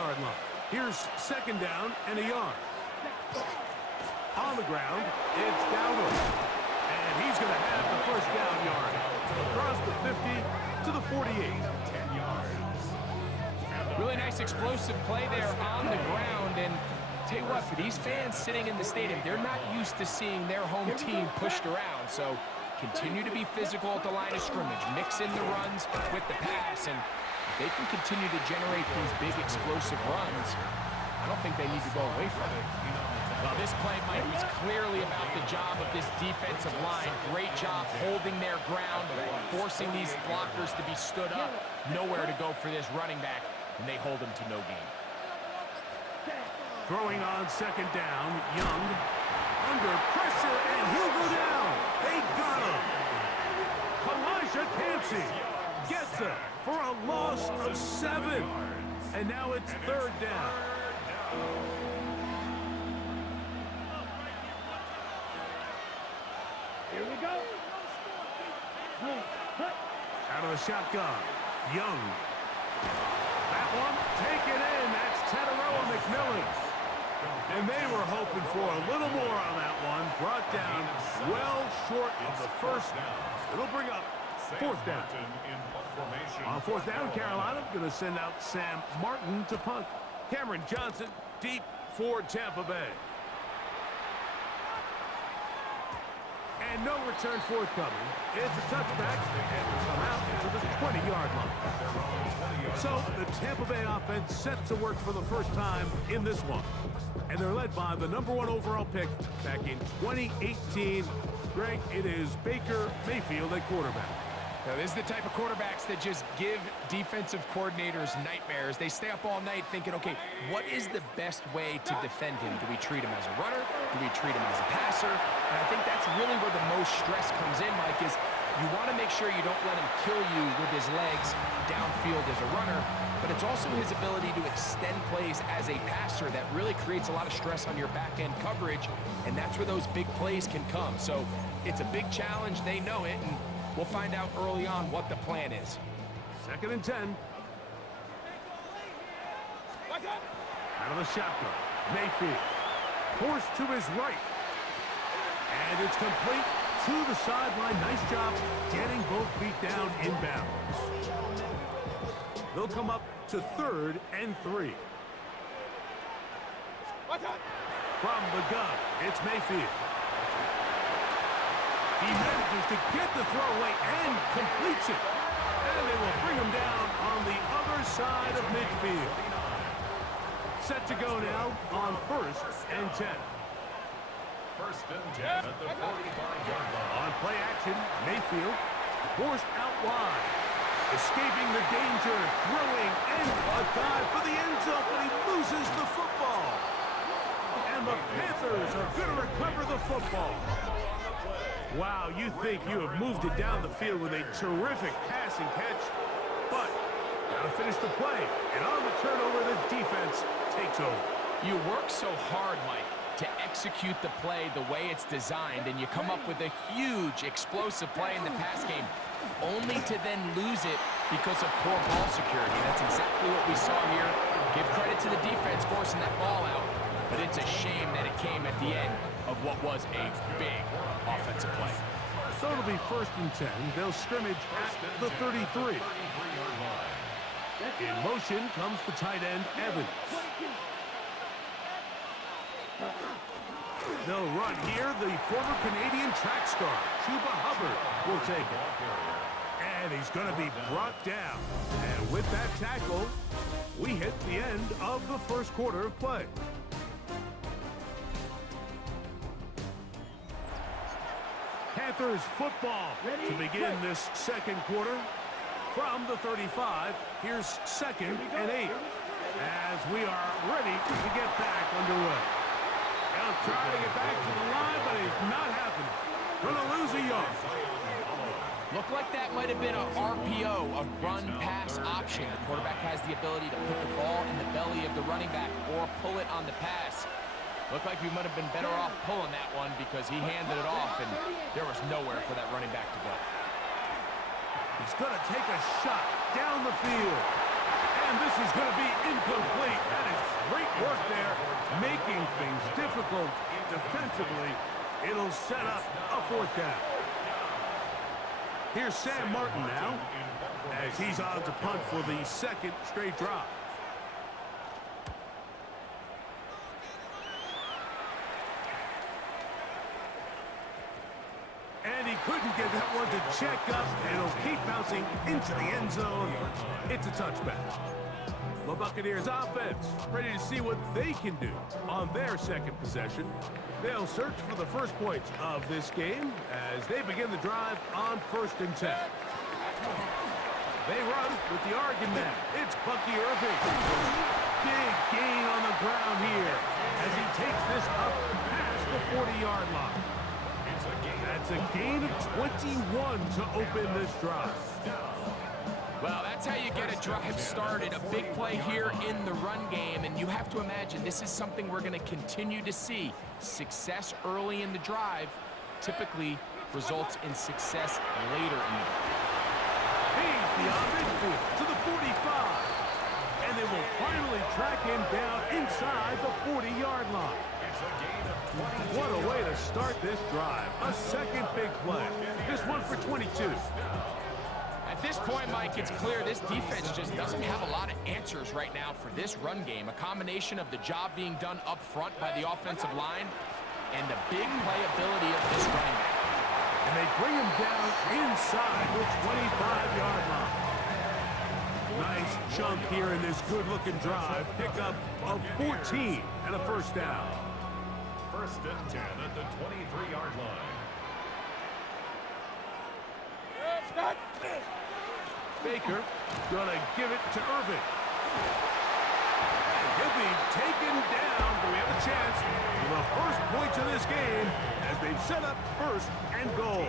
20-yard line. Here's second down and a yard. On the ground, it's Dowdle. And he's going to have the first down yard. Across the 50 to the 48. 10 yards. Really nice explosive play there on the ground. And tell you what, for these fans sitting in the stadium, they're not used to seeing their home team pushed around. So continue to be physical at the line of scrimmage. Mix in the runs with the pass. And if they can continue to generate these big explosive runs, I don't think they need to go away from it. Well, this play, Mike, was clearly about the job of this defensive line. Great job holding their ground, forcing these blockers to be stood up. Nowhere to go for this running back, and they hold him to no gain. Throwing on second down, Young. Under pressure, and he'll go down. They got him. Elijah Cansey gets it for a loss of 7. And now it's third down. Here we go. Out of the shotgun, Young. That one taken in. That's Tedderoa McMillan. And they were hoping for a little more on that one. Brought down well short of the first. It'll bring up fourth down. On fourth down, Carolina going to send out Sam Martin to punt. Cameron Johnson deep for Tampa Bay. And no return forthcoming. It's a touchback, and will come out to the 20-yard line. So the Tampa Bay offense set to work for the first time in this one. And they're led by the #1 overall pick back in 2018. Greg, it is Baker Mayfield at quarterback. Now, this is the type of quarterbacks that just give defensive coordinators nightmares. They stay up all night thinking, okay, what is the best way to defend him? Do we treat him as a runner? Do we treat him as a passer? And I think that's really where the most stress comes in, Mike, is you want to make sure you don't let him kill you with his legs downfield as a runner, but it's also his ability to extend plays as a passer that really creates a lot of stress on your back-end coverage, and that's where those big plays can come. So it's a big challenge. They know it, and we'll find out early on what the plan is. Second and 10. Out of the shotgun, Mayfield. Forced to his right. And it's complete to the sideline. Nice job getting both feet down in bounds. They'll come up to third and 3. From the gun, it's Mayfield. He manages to get the throw away and completes it. And they will bring him down on the other side of midfield. Set to go now on first and 10. First and 10 at the 45-yard line. On play action, Mayfield forced out wide. Escaping the danger, throwing, and a dive for the end zone, but he loses the football. And the Panthers are going to recover the football. Wow, you think you have moved it down the field with a terrific passing catch, but got to finish the play. And on the turnover, the defense takes over. You work so hard, Mike, to execute the play the way it's designed, and you come up with a huge explosive play in the pass game, only to then lose it because of poor ball security. That's exactly what we saw here. Give credit to the defense forcing that ball out, but it's a shame that it came at the end of what was a big offensive play. So it'll be first and 10. They'll scrimmage at the 33. In motion comes the tight end, Evans. They'll run here. The former Canadian track star, Chuba Hubbard, will take it. And he's going to be brought down. And with that tackle, we hit the end of the first quarter of play. Panthers football to begin this second quarter. From the 35, here's second and 8 as we are ready to get back underway. They'll try to get back to the line, but it's not happening. Going to lose a yard. Looked like that might have been a RPO, a run-pass option. The quarterback has the ability to put the ball in the belly of the running back or pull it on the pass. Looked like we might have been better off pulling that one because he handed it off, and there was nowhere for that running back to go. He's going to take a shot down the field. And this is going to be incomplete. things difficult defensively. It'll set up a fourth down. Here's Sam Martin now, as he's on to punt for the second straight drive. And he couldn't get that one to check up, and it'll keep bouncing into the end zone. It's a touchback. The Buccaneers offense ready to see what they can do on their second possession. They'll search for the first points of this game as they begin the drive on 1st and 10. They run with the Oregon man. It's Bucky Irving. Big gain on the ground here as he takes this up past the 40-yard line. That's a gain of 21 to open this drive. Well, that's how you get a drive started. A big play here in the run game, and you have to imagine this is something we're going to continue to see. Success early in the drive typically results in success later in the drive. He's beyond midfield to the 45, and they will finally track him down inside the 40-yard line. What a way to start this drive. A second big play. This one for 22. At this point, Mike, it's clear this defense just doesn't have a lot of answers right now for this run game. A combination of the job being done up front by the offensive line and the big playability of this running back. And they bring him down inside the 25-yard line. Nice chunk here in this good-looking drive. Pickup of 14 and a first down. 1st and 10 at the 23-yard line. Baker gonna give it to Irving. And he'll be taken down. Do we have a chance for the first points of this game as they've set up 1st and goal.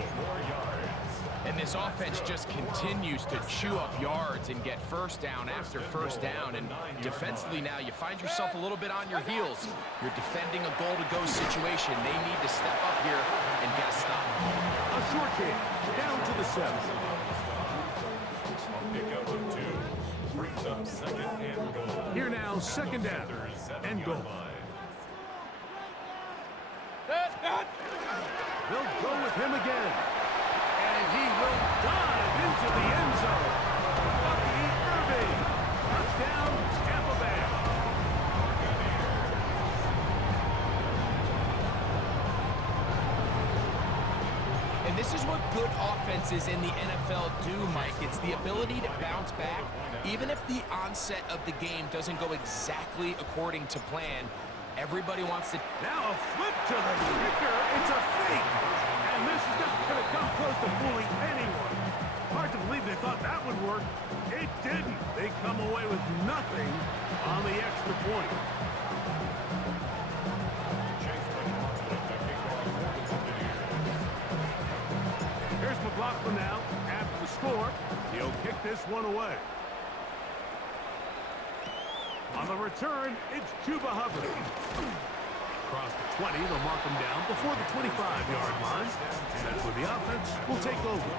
And this offense just continues to chew up yards and get first down after first down. And defensively now, you find yourself a little bit on your heels. You're defending a goal-to-go situation. They need to step up here and get a stop. A short game, down to the 7. Pickup of 2. Brings up 2nd and goal. Here now, 2nd down and goal. They'll go with him again. And he will dive into the end zone. Bucky Irving. Touchdown, Tampa Bay. And this is what good offenses in the NFL do, Mike. It's the ability to bounce back. Even if the onset of the game doesn't go exactly according to plan, everybody wants to... Now a flip to the kicker. It's a fake. And this is not going to come close to fooling anyone. Hard to believe they thought that would work. It didn't. They come away with nothing on the extra point. Here's McLaughlin now. After the score, he'll kick this one away. On the return, it's Chuba Hubbard. Across the 20, they'll mark him down before the 25-yard line. And that's where the offense will take over.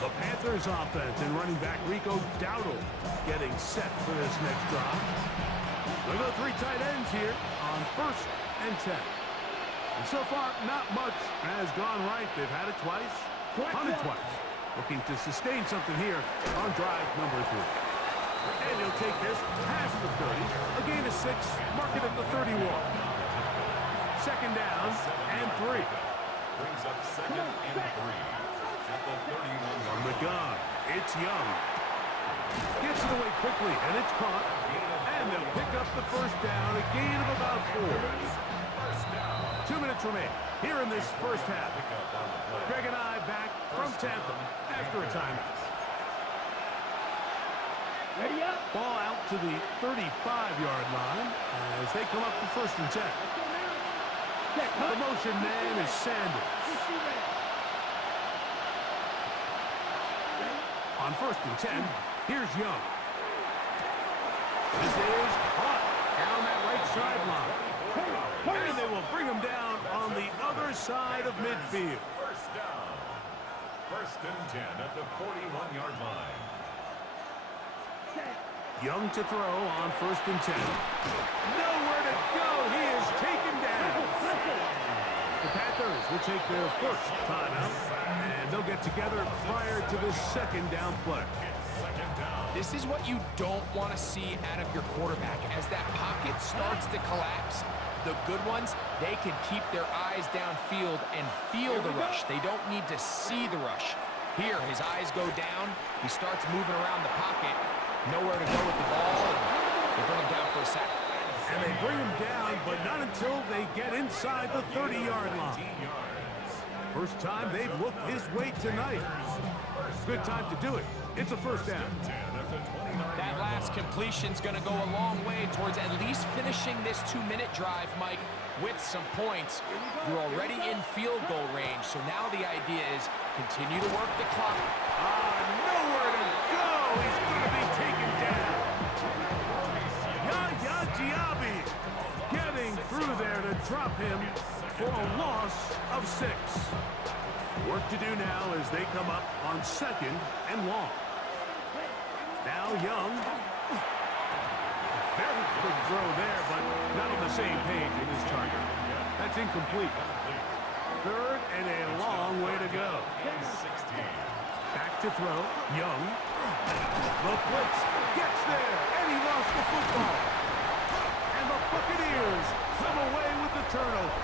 The Panthers offense and running back Rico Dowdle getting set for this next drive. We'll go 3 tight ends here on 1st and 10. And so far, not much has gone right. They've had it twice, punted twice. Looking to sustain something here on drive number 3. And he'll take this past the 30. A gain of 6, mark it at the 31. 2nd down and 3. Brings up 2nd and 3 at the 31. From the gun, it's Young. Gets it away quickly, and it's caught. And they'll pick up the first down, a gain of about 4. 2 minutes remain here in this first half. Greg and I back from Tampa after a timeout. Ready up. Ball out to the 35-yard line as they come up for 1st and 10. The motion man is Sanders. On 1st and 10, here's Young. This is caught down that right sideline. And they will bring him down on the other side of midfield. First down. 1st and 10 at the 41-yard line. Young to throw on 1st and 10. Nowhere to go. He is Eagles will take their first timeout, and they'll get together prior to the second down play. This is what you don't want to see out of your quarterback. As that pocket starts to collapse, the good ones, they can keep their eyes downfield and feel the rush. They don't need to see the rush. Here, his eyes go down. He starts moving around the pocket. Nowhere to go with the ball, and they bring him down for a sack. And they bring him down, but not until they get inside the 30-yard line. First time they've looked his way tonight. Good time to do it. It's a first down. That last completion's going to go a long way towards at least finishing this 2-minute drive, Mike, with some points. You're already in field goal range, so now the idea is continue to work the clock. Nowhere to go. He's going to be taken down. Yaya Diaby getting through there to drop him for a loss of 6. Work to do now as they come up on 2nd and long. Now Young. Very good throw there, but not on the same page in his target. That's incomplete. 3rd and a long way to go. Back to throw. Young. The blitz gets there, and he lost the football. And the Buccaneers come away with the turnover.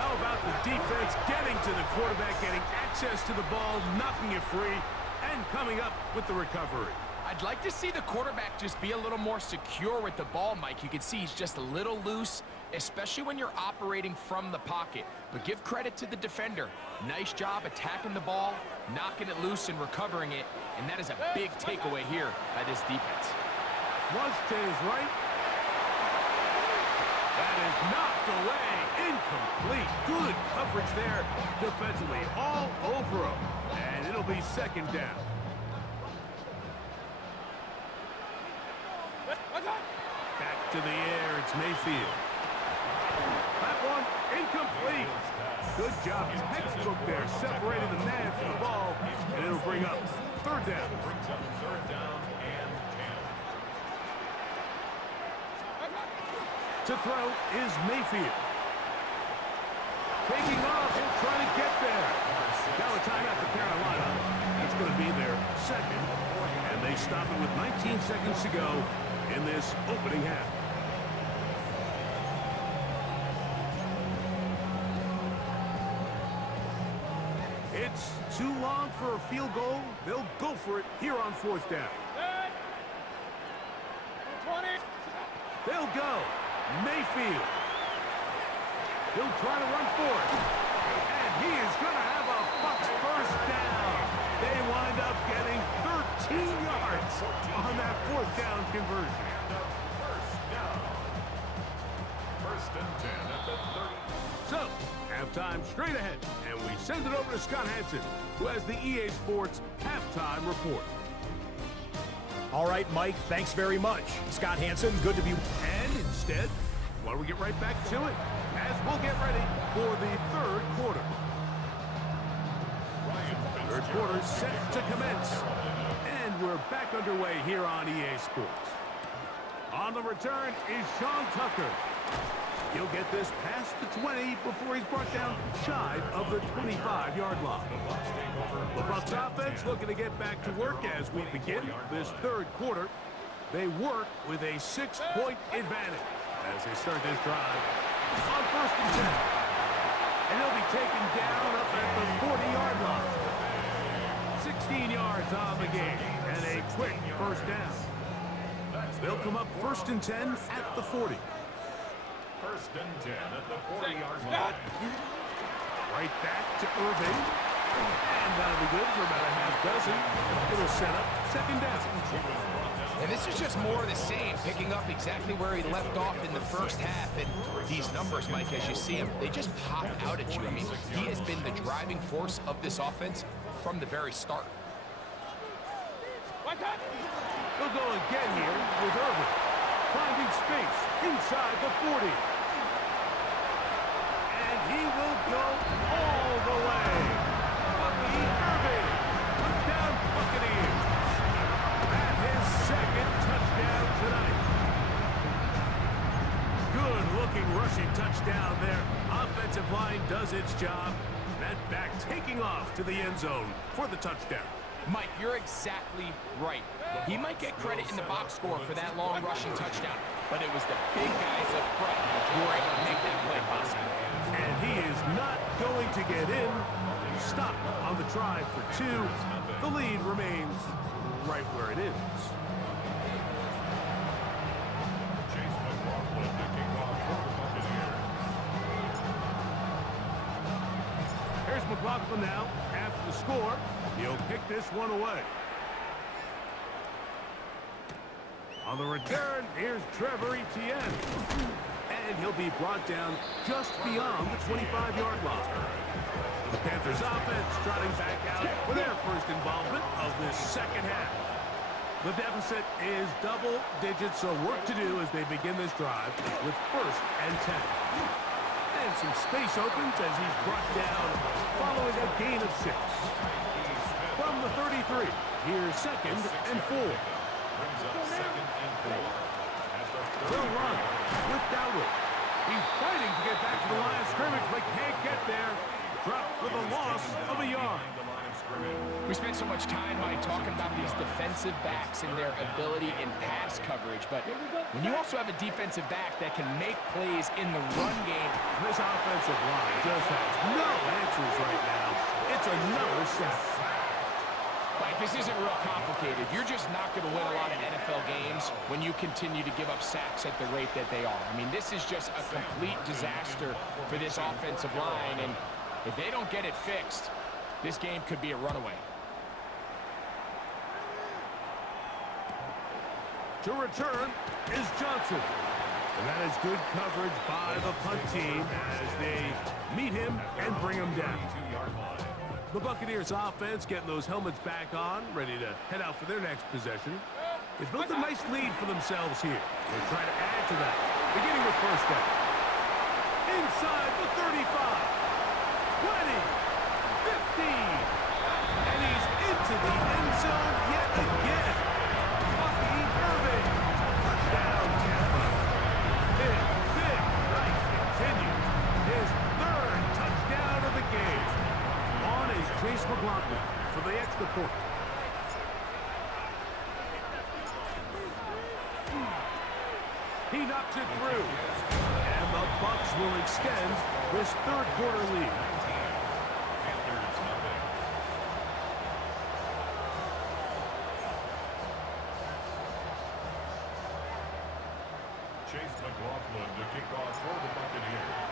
How about the defense getting to the quarterback, getting access to the ball, knocking it free, and coming up with the recovery? I'd like to see the quarterback just be a little more secure with the ball, Mike. You can see he's just a little loose, especially when you're operating from the pocket. But give credit to the defender. Nice job attacking the ball, knocking it loose and recovering it. And that is a big takeaway here by this defense. Flush to his right. That is knocked away. Incomplete. Good coverage there defensively. All over him. And it'll be 2nd down. Back to the air. It's Mayfield. That one incomplete. Good job. Textbook there. Separating the man from the ball. And it'll bring up 3rd down. To throw is Mayfield. Taking off and trying to get there. Now a timeout for Carolina. It's going to be their 2nd. And they stop it with 19 seconds to go in this opening half. It's too long for a field goal. They'll go for it here on 4th down. 20. They'll go. Mayfield. He'll try to run for it. And he is going to have a Bucs first down. They wind up getting 13 yards on that 4th down conversion. First and 10 at the 30. So, halftime straight ahead. And we send it over to Scott Hanson, who has the EA Sports halftime report. All right, Mike, thanks very much. Scott Hanson, good to be... And instead, why don't we get right back to it as we'll get ready for the 3rd quarter. 3rd quarter set to commence. And we're back underway here on EA Sports. On the return is Sean Tucker. He'll get this past the 20 before he's brought down shy of the 25-yard line. The Bucs offense looking to get back to work as we begin this 3rd quarter. They work with a 6-point advantage as they start this drive on 1st and 10. And he'll be taken down up at the 40-yard line. 16 yards on the game and a quick first down. They'll come up 1st and 10 at the 40. 1st and 10 at the 40-yard line. Right back to Irving. And that'll be good for about a half dozen. It'll set up 2nd down. And this is just more of the same, picking up exactly where he left off in the first half. And these numbers, Mike, as you see him, they just pop out at you. I mean, he has been the driving force of this offense from the very start. They'll go again here with Irving. Finding space inside the 40. And he will go all the way. Bucky Irving. Touchdown Buccaneers. At his 2nd touchdown tonight. Good looking rushing touchdown there. defensive line does its job. That back taking off to the end zone for the touchdown. Mike, you're exactly right. He might get credit in the box score for that long rushing touchdown, but it was the big guys up front who were able to make that play possible. And he is not going to get in. Stop on the try for 2. The lead remains right where it is. Here's McLaughlin now. After the score, he'll kick this one away. On the return, here's Trevor Etienne. And he'll be brought down just beyond the 25-yard line. The Panthers offense trotting back out for their first involvement of this second half. The deficit is double digits, so work to do as they begin this drive with 1st and 10. And some space opens as he's brought down following a gain of 6. From the 33, here's 2nd and 4. They'll run with Dowdle. He's fighting to get back to the line of scrimmage, but can't get there. Dropped for the loss of a yard. We spent so much time, Mike, talking about these defensive backs and their ability in pass coverage, but when you also have a defensive back that can make plays in the run game, this offensive line just has no answers right now. It's another sack. Mike, this isn't real complicated. You're just not going to win a lot of NFL games when you continue to give up sacks at the rate that they are. I mean, this is just a complete disaster for this offensive line, and if they don't get it fixed, this game could be a runaway. To return is Johnson. And that is good coverage by the punt team as they meet him and bring him down. The Buccaneers offense getting those helmets back on, ready to head out for their next possession. They built a nice lead for themselves here. They're trying to add to that, beginning with 1st down. Inside the 35, 20, 15, and he's into the end zone yet again. Bucky Irving, touchdown Tampa. His big night continues. His 3rd touchdown of the game. On is Chase McLaughlin for the extra point. He knocks it through. And the Bucs will extend this 3rd quarter lead. Chase McLaughlin to kick off for the Buccaneers.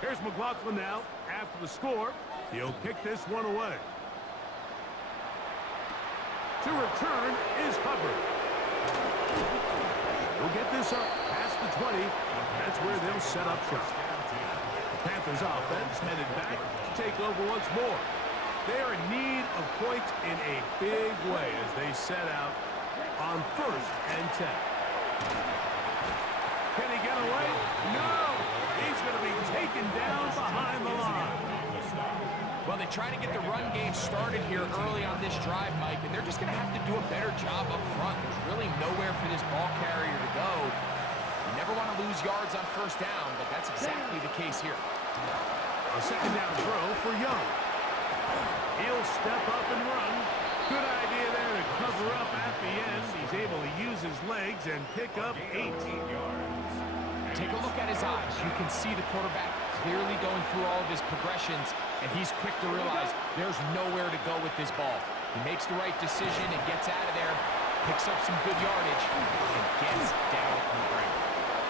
Here's McLaughlin now. After the score, he'll kick this one away. To return is Hubbard. He'll get this up past the 20. That's where they'll set up shop. The Panthers offense headed back to take over once more. They are in need of points in a big way as they set out on 1st and 10. Can he get away? No! He's going to be taken down behind the line. well, they try to get the run game started here early on this drive, Mike, and they're just going to have to do a better job up front. There's really nowhere for this ball carrier to go. You never want to lose yards on 1st down, but that's exactly the case here. A 2nd down throw for Young. He'll step up and run. Good idea there to cover up at the end. He's able to use his legs and pick up 18 yards. Take a look at his eyes. You can see the quarterback clearly going through all of his progressions, and he's quick to realize there's nowhere to go with this ball. He makes the right decision and gets out of there, picks up some good yardage, and gets down on the ground.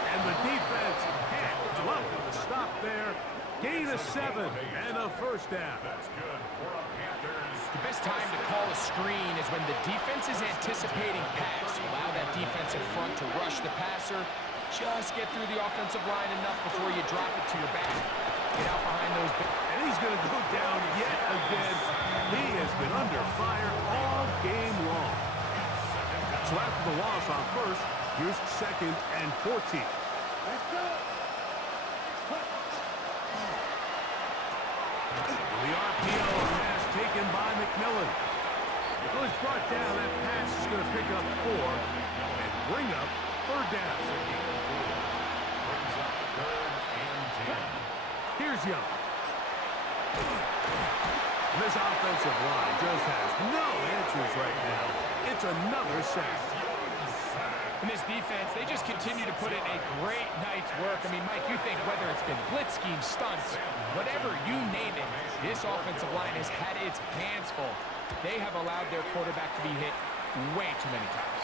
And the defense can't come up with a stop there. Gain of 7 and a 1st down. That's good for the Panthers. The best time to call a screen is when the defense is anticipating pass. Allow that defensive front to rush the passer. Just get through the offensive line enough before you drop it to your back. Get out behind those. And he's going to go down yet again. He has been under fire all game long. So after the loss on 1st, here's 2nd and 14. The RPO pass taken by McMillan. It was brought down. That pass is going to pick up 4 and bring up 3rd down. Brings up 3rd and 10. Here's Young. This offensive line just has no answers right now. It's another sack. And this defense, they just continue to put in a great night's work. I mean, Mike, you think whether it's been blitz scheme, stunts, whatever you name it, this offensive line has had its hands full. They have allowed their quarterback to be hit way too many times.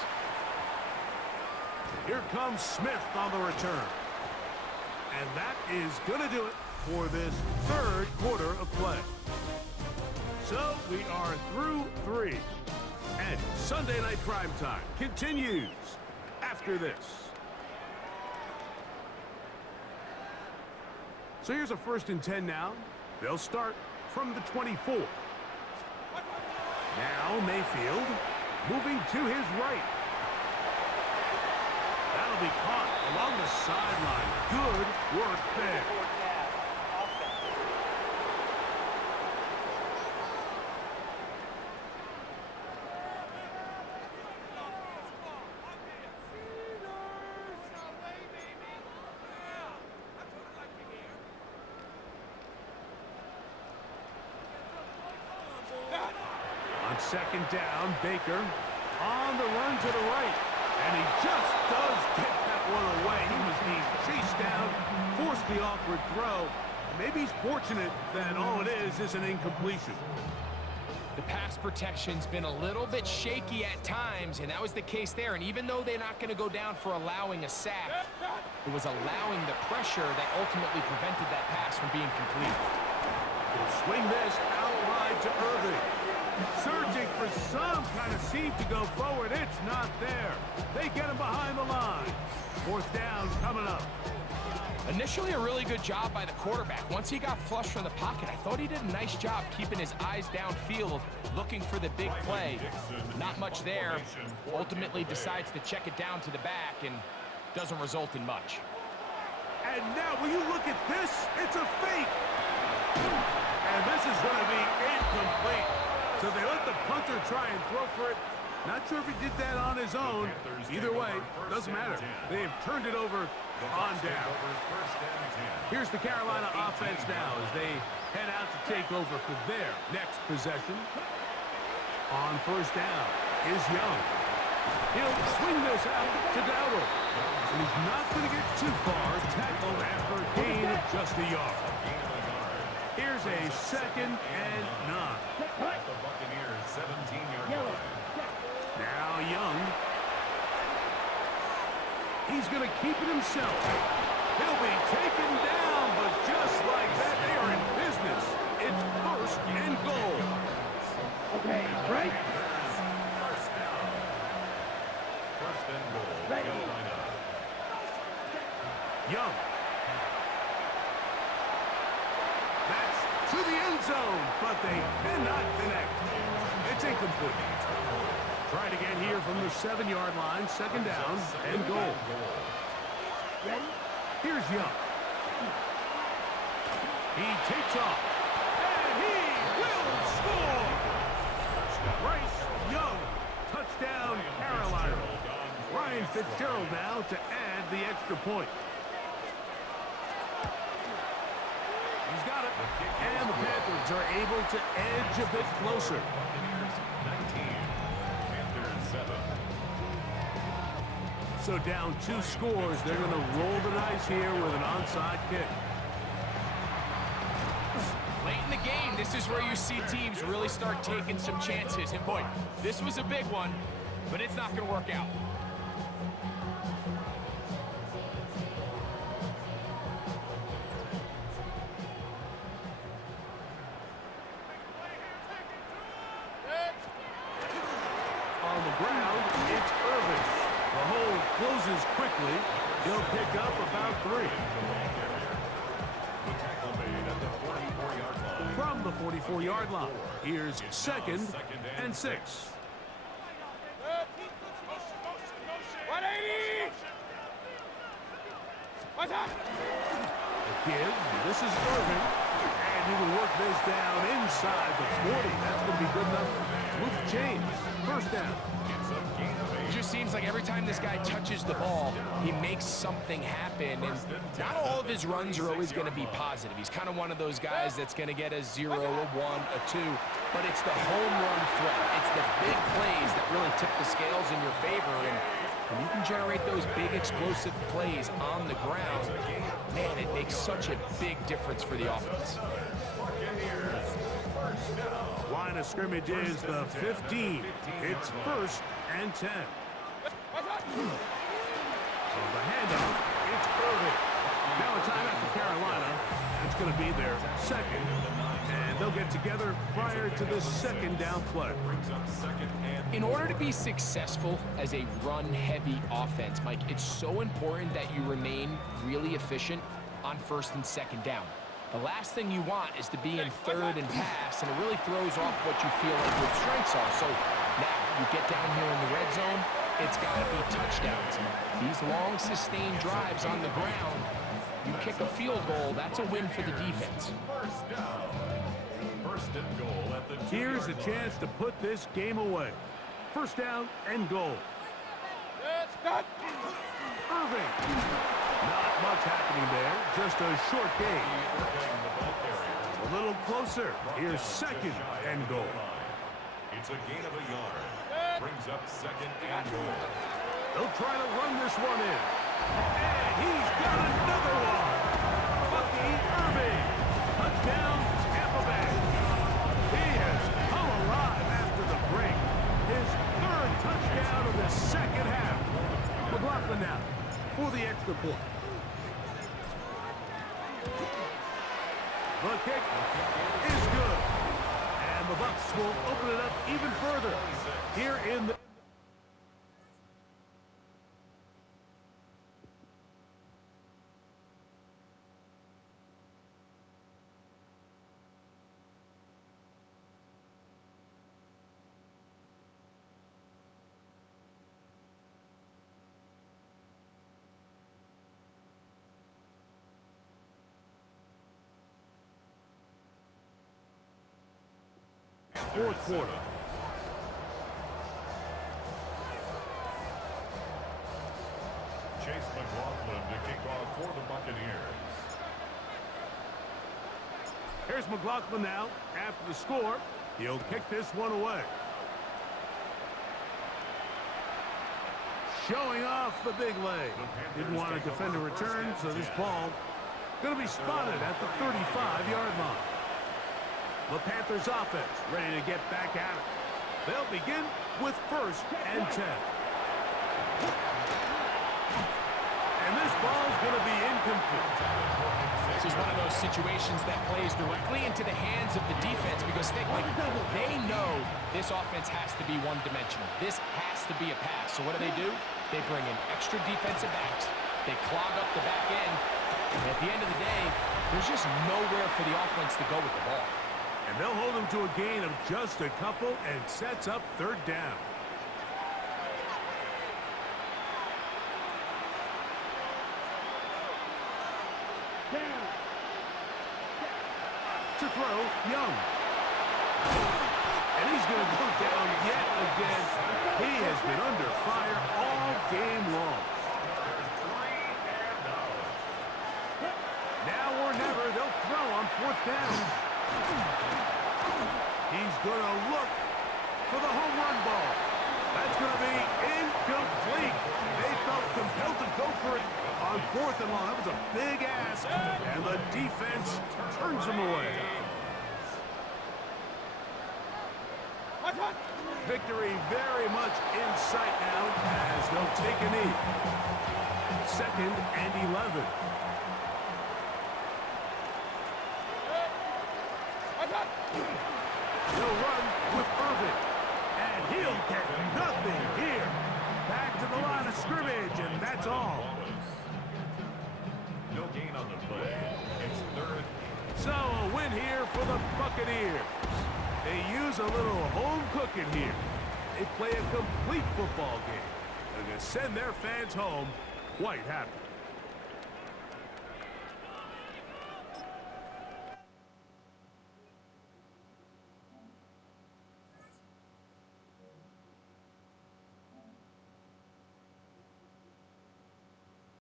Here comes Smith on the return. And that is going to do it for this third quarter of play. So we are through 3. And Sunday Night Primetime continues after this. So here's a 1st and 10 now. They'll start from the 24. Now Mayfield moving to his right. That'll be caught along the sideline. Good work there. On 2nd down, Baker on the run to the right. And he just does get that one away. He was being chased down, forced the awkward throw. Maybe he's fortunate that all it is an incompletion. The pass protection's been a little bit shaky at times, and that was the case there. And even though they're not going to go down for allowing a sack, it was allowing the pressure that ultimately prevented that pass from being complete. He'll swing this out wide to Irving. Searching for some kind of seam to go forward. It's not there. They get him behind the line. 4th down coming up. Initially, a really good job by the quarterback. Once he got flush from the pocket, I thought he did a nice job keeping his eyes downfield, looking for the big play. Not much there. Ultimately decides to check it down to the back and doesn't result in much. And now, will you look at this? It's a fake. And this is going to be incomplete. So they let the punter try and throw for it. Not sure if he did that on his own. Either way, doesn't matter. They've turned it over on down. Here's the Carolina offense now as they head out to take over for their next possession. On 1st down is Young. He'll swing this out to Dowdle. And he's not going to get too far. Tackled after a gain of just a yard. Here's a 2nd and 9. The Buccaneers 17-yard line. Now Young. He's going to keep it himself. He'll be taken down, but just like that, they are in business. It's 1st and goal. Okay, right? First down. 1st and goal. Carolina. Young. That's to the end zone, but they cannot connect. It's incomplete. Trying to get here from the 7-yard line, 2nd down and goal. Ready? Here's Young. He takes off, and he will score! Bryce Young, touchdown Carolina. Ryan Fitzgerald now to add the extra point. He's got it, and the Panthers are able to edge a bit closer. Buccaneers 19. Panthers 7. So down 2 scores, they're going to roll the dice here with an onside kick. Late in the game, this is where you see teams really start taking some chances. And boy, this was a big one, but it's not going to work out. On the ground, it's Irving. The hole closes quickly. He'll pick up about 3. The tackle made at the 44-yard line. From the 44-yard line, here's 2nd and 6. 180! What's up? The kid, this is Irving, and and you can work this down inside the 40. That's going to be good enough to move the chains. First down. It just seems like every time this guy touches the ball, he makes something happen, and not all of his runs are always going to be positive. He's kind of one of those guys that's going to get a 0, a 1, a 2, but it's the home run threat. It's the big plays that really tip the scales in your favor, and when you can generate those big explosive plays on the ground, man, it makes such a big difference for the offense. Line of scrimmage is the 15. It's 1st and 10. So the handoff, it's Irving. Now a timeout for Carolina. That's going to be their second. And they'll get together prior to the second down play. In order to be successful as a run-heavy offense, Mike, it's so important that you remain really efficient on 1st and 2nd down. The last thing you want is to be in 3rd and pass, and it really throws off what you feel like your strengths are. So now you get down here in the red zone, it's got to be touchdowns. These long, sustained drives on the ground, you kick a field goal, that's a win for the defense. First and goal at the Here's a chance to put this game away. 1st down and goal. Irving. Not much happening there. Just a short gain. A little closer. Here's 2nd and goal. It's a gain of a yard. Brings up 2nd and goal. They'll try to run this one in. And he's got another one. Bucky Irving. Touchdown, Tampa Bay. He has come alive after the break. His 3rd touchdown of the 2nd half. McLaughlin now for the extra point. The kick is good. And the Bucs will open it up even further here in the... fourth quarter. Chase McLaughlin to kick off for the Buccaneers. Here's McLaughlin now. After the score, he'll kick this one away. Showing off the big leg. Didn't want to defend a return, so this ball going to be spotted at the 35-yard line. The Panthers offense ready to get back at it. They'll begin with 1st and 10. And this ball's going to be incomplete. This is one of those situations that plays directly into the hands of the defense because they know this offense has to be one-dimensional. This has to be a pass. So what do? They bring in extra defensive backs. They clog up the back end. And at the end of the day, there's just nowhere for the offense to go with the ball. And they'll hold him to a gain of just a couple and sets up 3rd down. To throw, Young. And he's going to go down yet again. He has been under fire all game long. Now or never, they'll throw on 4th down. He's going to look for the home run ball. That's going to be incomplete. They felt compelled to go for it on 4th and long. That was a big ask, and the defense turns him away. Victory very much in sight now as they'll take a knee. 2nd and 11. He'll run with Irving, and he'll get nothing here. Back to the line of scrimmage, and that's all. No gain on the play. It's 3rd. So a win here for the Buccaneers. They use a little home cooking here. They play a complete football game. They're going to send their fans home quite happy.